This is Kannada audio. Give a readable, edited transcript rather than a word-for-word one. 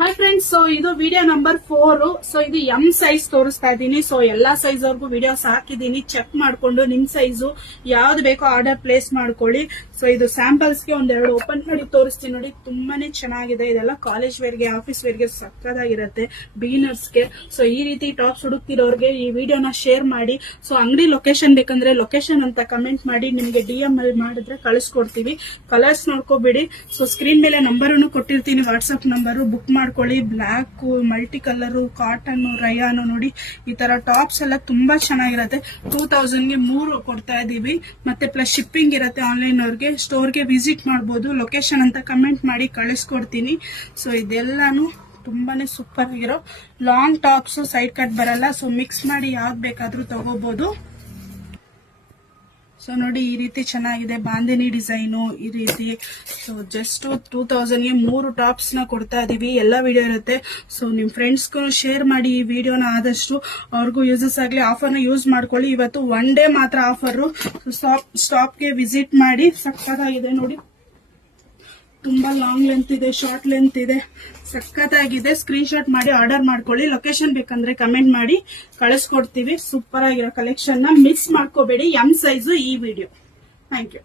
ಹಾಯ್ ಫ್ರೆಂಡ್ಸ್, ಸೊ ಇದು ವಿಡಿಯೋ ನಂಬರ್ 4. ಸೊ ಇದು ಎಂ ಸೈಜ್ ತೋರಿಸ್ತಾ ಇದ್ದೀನಿ. ಸೊ ಎಲ್ಲಾ ಸೈಜ್ ವರ್ಗು ವಿಡಿಯೋಸ್ ಹಾಕಿದೀನಿ. ಚೆಕ್ ಮಾಡ್ಕೊಂಡು ನಿಮ್ ಸೈಜು ಯಾವ್ದು ಬೇಕೋ ಆರ್ಡರ್ ಪ್ಲೇಸ್ ಮಾಡ್ಕೊಳ್ಳಿ. ಸೊ ಇದು ಸ್ಯಾಂಪಲ್ಸ್ ಗೆ ಒಂದೆರಡು ಓಪನ್ ಮಾಡಿ ತೋರಿಸ್ತೀನಿ ನೋಡಿ. ತುಂಬಾನೇ ಚೆನ್ನಾಗಿದೆ. ಇದೆಲ್ಲ ಕಾಲೇಜ್ ವೇರ್ಗೆ, ಆಫೀಸ್ ವೇರ್ಗೆ ಸಕ್ಕದಾಗಿರುತ್ತೆ, ಬಿಗಿನರ್ಸ್ಗೆ. ಸೊ ಈ ರೀತಿ ಟಾಪ್ಸ್ ಹುಡುಕ್ತಿರೋರ್ಗೆ ಈ ವಿಡಿಯೋನ ಶೇರ್ ಮಾಡಿ. ಸೊ ಅಂಗಡಿ ಲೊಕೇಶನ್ ಬೇಕಂದ್ರೆ ಲೊಕೇಶನ್ ಅಂತ ಕಮೆಂಟ್ ಮಾಡಿ, ನಿಮ್ಗೆ DM ಅಲ್ಲಿ ಮಾಡಿದ್ರೆ ಕಳಿಸ್ಕೊಡ್ತೀವಿ. ಕಲರ್ಸ್ ನೋಡ್ಕೋಬೇಡಿ. ಸೊ ಸ್ಕ್ರೀನ್ ಮೇಲೆ ನಂಬರ್ ಕೊಟ್ಟಿರ್ತೀನಿ, ವಾಟ್ಸ್ಆಪ್ ನಂಬರ್. ಬುಕ್ ಮಾಡ್ಕೊಳ್ಳಿ. ಬ್ಲಾಕ್, ಮಲ್ಟಿ ಕಲರ್, ಕಾಟನ್, ರಯಾನು ನೋಡಿ. ಈ ತರ ಟಾಪ್ಸ್ ಎಲ್ಲ ತುಂಬಾ ಚೆನ್ನಾಗಿರತ್ತೆ. 2000ಗೆ 3 ಕೊಡ್ತಾ ಇದೀವಿ. ಮತ್ತೆ ಪ್ಲಸ್ ಶಿಪ್ಪಿಂಗ್ ಇರುತ್ತೆ. ಆನ್ಲೈನ್ ಅವ್ರಿಗೆ ಸ್ಟೋರ್ಗೆ ವಿಸಿಟ್ ಮಾಡಬಹುದು. ಲೊಕೇಶನ್ ಅಂತ ಕಮೆಂಟ್ ಮಾಡಿ ಕಳಿಸ್ಕೊಡ್ತೀನಿ. ಸೊ ಇದೆಲ್ಲಾನು ತುಂಬಾನೇ ಸೂಪರ್ ಆಗಿರೋ ಲಾಂಗ್ ಟಾಪ್ಸ್, ಸೈಡ್ ಕಟ್ ಬರಲ್ಲ. ಸೊ ಮಿಕ್ಸ್ ಮಾಡಿ ಯಾವ್ದು ಬೇಕಾದ್ರೂ ತಗೋಬಹುದು. ಸೊ ನೋಡಿ, ಈ ರೀತಿ ಚೆನ್ನಾಗಿದೆ. ಬಾಂದಿನಿ ಡಿಸೈನು ಈ ರೀತಿ. ಸೊ ಜಸ್ಟ್ 2000ಗೆ 3 ಟಾಪ್ಸ್ ನ ಕೊಡ್ತಾ ಇದೀವಿ. ಎಲ್ಲ ವಿಡಿಯೋ ಇರುತ್ತೆ. ಸೊ ನಿಮ್ ಫ್ರೆಂಡ್ಸ್ಗೂ ಶೇರ್ ಮಾಡಿ ಈ ವಿಡಿಯೋನ. ಆದಷ್ಟು ಅವ್ರಿಗೂ ಯೂಸಸ್ ಆಗ್ಲಿ. ಆಫರ್ನ ಯೂಸ್ ಮಾಡ್ಕೊಳ್ಳಿ. ಇವತ್ತು 1 ಡೇ ಮಾತ್ರ ಆಫರ್. ಸ್ಟಾಪ್ಗೆ ವಿಸಿಟ್ ಮಾಡಿ. ಸಕ್ಕತ್ತಾಗಿದೆ ನೋಡಿ. ತುಂಬಾ ಲಾಂಗ್ ಲೆಂತ್ ಇದೆ, ಶಾರ್ಟ್ ಲೆಂತ್ ಇದೆ, ಸಕ್ಕತ್ತಾಗಿದೆ. ಸ್ಕ್ರೀನ್ ಶಾಟ್ ಮಾಡಿ ಆರ್ಡರ್ ಮಾಡ್ಕೊಳ್ಳಿ. ಲೊಕೇಶನ್ ಬೇಕಂದ್ರೆ ಕಮೆಂಟ್ ಮಾಡಿ ಕಳಿಸ್ಕೊಡ್ತೀವಿ. ಸೂಪರ್ ಆಗಿರೋ ಕಲೆಕ್ಷನ್ ನ ಮಿಸ್ ಮಾಡ್ಕೋಬೇಡಿ. ಎಂ ಸೈಜು ಈ ವಿಡಿಯೋ. Thank you.